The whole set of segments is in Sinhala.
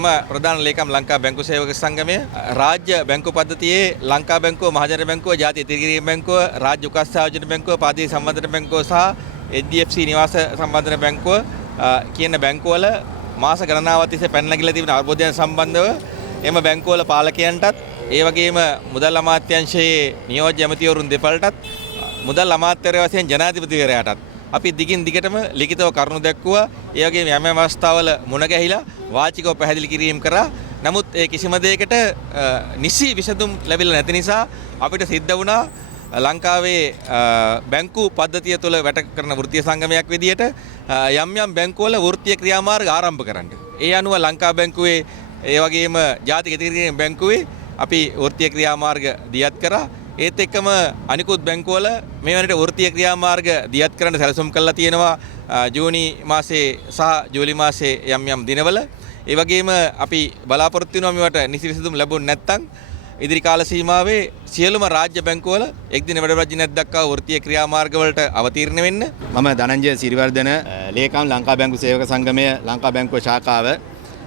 මම ප්‍රධාන ලේකම් ලංකා බැංකු සේවක සංගමය රාජ්‍ය බැංකු පද්ධතියේ ලංකා බැංකුව, මහජන බැංකුව, ජාතික ඉදිරිකිරීම බැංකුව, රාජ්‍ය උකස් ආයෝජන බැංකුව, පාදී සම්බන්ධන බැංකුව සහ HDFC නිවාස සම්බන්ධන බැංකුව කියන බැංකුවල මාස ගණනාවක් තිස්සේ පැන නැගිලා තිබෙන අවබෝධයන් සම්බන්ධව එම බැංකුවල පාලකයන්ටත් ඒ වගේම මුදල් අමාත්‍යාංශයේ නියෝජ්‍ය ඇමතිවරුන් දෙපළටත් මුදල් අමාත්‍යවරය වශයෙන් ජනාධිපතිවරයාටත් අපි දිගින් දිගටම ලිඛිතව කරුණු දැක්වුවා. ඒ වගේම යම් යම් අවස්ථාවල මුණ ගැහිලා වාචිකව පැහැදිලි කිරීම කරා. නමුත් ඒ කිසිම දෙයකට නිසි විසඳුම් ලැබිලා නැති නිසා අපිට සිද්ධ වුණා ලංකාවේ බැංකු පද්ධතිය තුළ වැඩ කරන වෘත්තීය සංගමයක් විදියට යම් යම් බැංකුවල වෘත්තීය ක්‍රියාමාර්ග ආරම්භ කරන්න. ඒ අනුව ලංකා බැංකුවේ ඒ වගේම ජාතික ඉදිරිකිරීම බැංකුවේ අපි වෘත්තීය ක්‍රියාමාර්ග දියත් කරා. ඒත් එක්කම අනිකුත් බැංකුවල මේ වෙනට වෘත්තීය ක්‍රියාමාර්ග දියත් කරන්න සැලසුම් කරලා තියෙනවා ජූනි මාසේ සහ ජූලි මාසේ යම් යම් දිනවල. ඒ වගේම අපි බලාපොරොත්තු වෙනවා මේවට නිසි විසඳුම් ලැබුණ නැත්නම් ඉදිරි කාල සීමාවේ සියලුම රාජ්‍ය බැංකුවල එක් දින වැඩ රජිනක් දක්වා වෘත්තීය ක්‍රියාමාර්ග වලට අවතීර්ණ වෙන්න. මම ධනංජය සිරිවර්ධන ලේකම් ලංකා බැංකු සේවක සංගමය ලංකා බැංකුව ශාඛාව.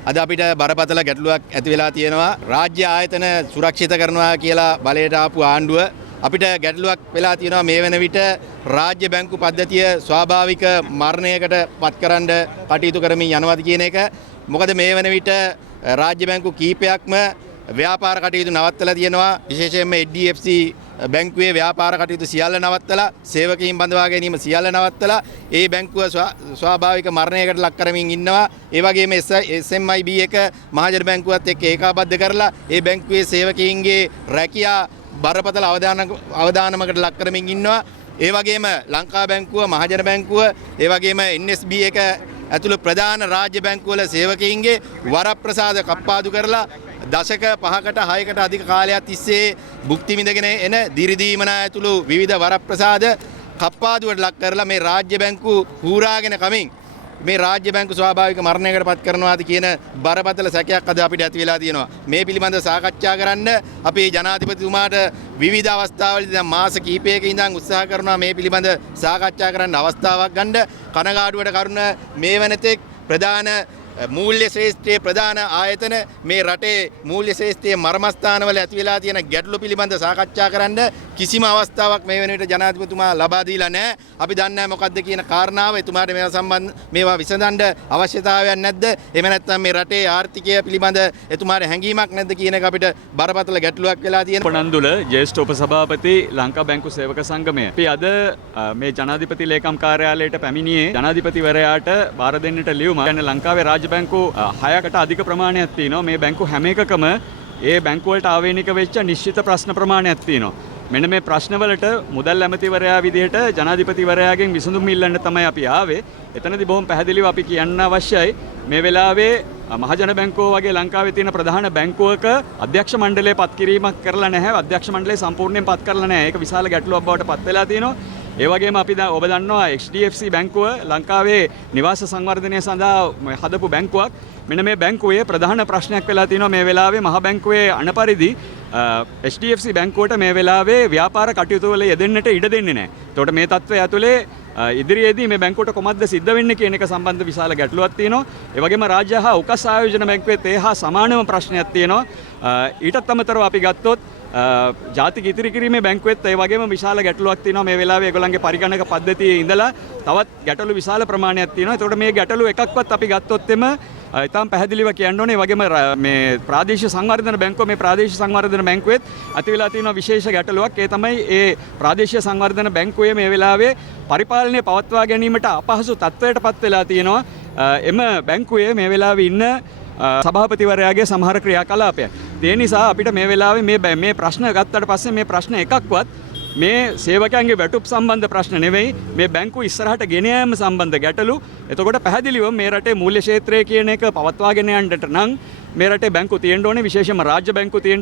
අද අපිට බරපතල ගැටලුවක් ඇති වෙලා තියෙනවා. රාජ්‍ය ආයතන සුරක්ෂිත කරනවා කියලා බලයට ආපු ආණ්ඩුව අපිට ගැටලුවක් වෙලා තියෙනවා. මේ වෙන විට රාජ්‍ය බැංකු පද්ධතිය ස්වාභාවික මරණයකට පත්කරන්න කටයුතු කරමින් යනවාද කියන එක. මොකද මේ වෙන විට රාජ්‍ය බැංකු කීපයක්ම ව්‍යාපාර කටයුතු නවත්තලා තියෙනවා. විශේෂයෙන්ම HDFC බැංකුවේ ව්‍යාපාර කටයුතු සියල්ල නවත්තලා, සේවකයන් බඳවා ගැනීම සියල්ල නවත්තලා ඒ බැංකුව ස්වාභාවික මරණයකට ලක් කරමින් ඉන්නවා. ඒ වගේම SMIB එක මහජන බැංකුවත් එක්ක ඒකාබද්ධ කරලා ඒ බැංකුවේ සේවකයන්ගේ රැකියා බරපතල අවදානමකට ලක් කරමින් ඉන්නවා. ඒ වගේම ලංකා බැංකුව, මහජන බැංකුව, ඒ වගේම NSB එක ඇතුළු ප්‍රධාන රාජ්‍ය බැංකුවල සේවකයන්ගේ වරප්‍රසාද කප්පාදු කරලා දශක 5කට 6කට අධික කාලයක් තිස්සේ භුක්ති විඳගෙන එන දිරිදීමනා ඇතුළු විවිධ වරප්‍රසාද කප්පාදුවට ලක් කරලා මේ රාජ්‍ය බැංකු හූරාගෙන කමින් මේ රාජ්‍ය බැංකු ස්වාභාවික මරණයකට පත් කරනවාද කියන බරපතල සැකයක් අද අපිට ඇති වෙලා තියෙනවා. මේ පිළිබඳව සාකච්ඡා කරන්න අපේ ජනාධිපතිතුමාට විවිධ අවස්ථාවලදී දැන් මාස කිහිපයක ඉඳන් උත්සාහ කරනවා මේ පිළිබඳ සාකච්ඡා කරන්න අවස්ථාවක් ගන්න. කනගාටුවට කරුණ මේ වෙනතෙක් ප්‍රධාන මූල්‍ය ශ්‍රේෂ්ඨයේ ප්‍රධාන ආයතන මේ රටේ මූල්‍ය ශ්‍රේෂ්ඨයේ මර්මස්ථානවල ඇති වෙලා තියෙන ගැටලු පිළිබඳ සාකච්ඡා කරන්න කිසිම අවස්ථාවක් මේ වෙන විට ජනාධිපතිතුමා ලබා දීලා නැහැ. අපි දන්නේ නැහැ මොකද්ද කියන කාරණාව. එතුමාට මේවා විසඳන්න අවශ්‍යතාවයක් නැද්ද? එහෙම නැත්නම් මේ රටේ ආර්ථිකය පිළිබඳ එතුමාට හැඟීමක් නැද්ද කියන එක අපිට බරපතල ගැටලුවක් වෙලා තියෙනවා. පොණන්දුල ජ්‍යෙෂ්ඨ උපසභාපති ලංකා බැංකු සේවක සංගමය. අපි අද මේ ජනාධිපති ලේකම් කාර්යාලයට පැමිණියේ ජනාධිපතිවරයාට බාර දෙන්නට ලියුම. කියන්නේ ලංකාවේ රාජ්‍ය බැංකු 6කට අධික ප්‍රමාණයක් තියෙනවා. මේ බැංකු හැම එකකම ඒ බැංකු වලට ආවේනික වෙච්ච නිශ්චිත ප්‍රශ්න ප්‍රමාණයක් තියෙනවා. මෙන්න මේ ප්‍රශ්නවලට මුදල් ඇමතිවරයා විදිහට ජනාධිපතිවරයාගෙන් විසඳුම් ඉල්ලන්න තමයි අපි ආවේ. එතනදී බොහොම පැහැදිලිව අපි කියන්න අවශ්‍යයි මේ වෙලාවේ මහජන බැංකුව වගේ ලංකාවේ තියෙන ප්‍රධාන බැංකුවක අධ්‍යක්ෂ මණ්ඩලය පත් කිරීමක් කරලා නැහැ. අධ්‍යක්ෂ මණ්ඩලය සම්පූර්ණයෙන් පත් කරලා නැහැ. ඒක විශාල ගැටලුවක් බවට පත් වෙලා තියෙනවා. ඒ වගේම අපි ඔබ දන්නවා HDFC බැංකුව ලංකාවේ නිවාස සංවර්ධනය සඳහා හදපු බැංකුවක්. මෙන්න මේ බැංකුවේ ප්‍රධාන ප්‍රශ්නයක් වෙලා තියෙනවා මේ වෙලාවේ මහ බැංකුවේ අනපරිදි HDFC බැංකුවට මේ වෙලාවේ ව්‍යාපාර කටයුතු වල යෙදෙන්නට ඉඩ දෙන්නේ නැහැ. එතකොට මේ තත්ත්වය ඇතුලේ ඉදිරියේදී මේ බැංකුවට කොහොමද සිද්ධ වෙන්නේ කියන එක සම්බන්ධ විශාල ගැටලුවක් තියෙනවා. ඒ වගේම රාජ්‍ය හා උකස් ආයෝජන බැංකුවේත් ඒ හා සමානම ප්‍රශ්නයක් තියෙනවා. ඊටත් අමතරව අපි ගත්තොත් ජාතික ඉතිරි කිරීමේ බැංකුවෙත් ඒ වගේම විශාල ගැටලුවක් තියෙනවා. මේ වෙලාවේ ඒගොල්ලන්ගේ පරිගණක පද්ධතියේ ඉඳලා තවත් ගැටලු විශාල ප්‍රමාණයක් තියෙනවා. ඒතකොට මේ ගැටලු එකක්වත් අපි ගත්තොත් එම ඉතාම පැහැදිලිව කියන්න ඕනේ. වගේම මේ ප්‍රාදේශීය සංවර්ධන බැංකුව මේ ප්‍රාදේශීය සංවර්ධන බැංකුවෙත් ඇති වෙලා තියෙන විශේෂ ගැටලුවක්. ඒ තමයි ඒ ප්‍රාදේශීය සංවර්ධන බැංකුවේ මේ වෙලාවේ පරිපාලනය පවත්වා ගැනීමට අපහසු තත්ත්වයකටපත් වෙලා තියෙනවා. එම බැංකුවේ මේ වෙලාවේ ඉන්න සභාපතිවරයාගේ සමහර ක්‍රියාකලාපය. ඒ නිසා අපිට මේ වෙලාවේ මේ ප්‍රශ්න ගත්තට පස්සේ මේ ප්‍රශ්න එකක්වත් මේ සේවකයන්ගේ වැටුප් සම්බන්ධ ප්‍රශ්න නෙවෙයි, මේ බැංකු ඉස්සරහට ගෙන යාම සම්බන්ධ ගැටලු. එතකොට පැහැදිලිව මේ රටේ මූල්‍ය ක්ෂේත්‍රය කියන එක පවත්වාගෙන යන්නට නම් මේ රටේ බැංකු තියෙන්න ඕනේ, විශේෂයෙන්ම රාජ්‍ය බැංකු තියෙන්න ඕනේ.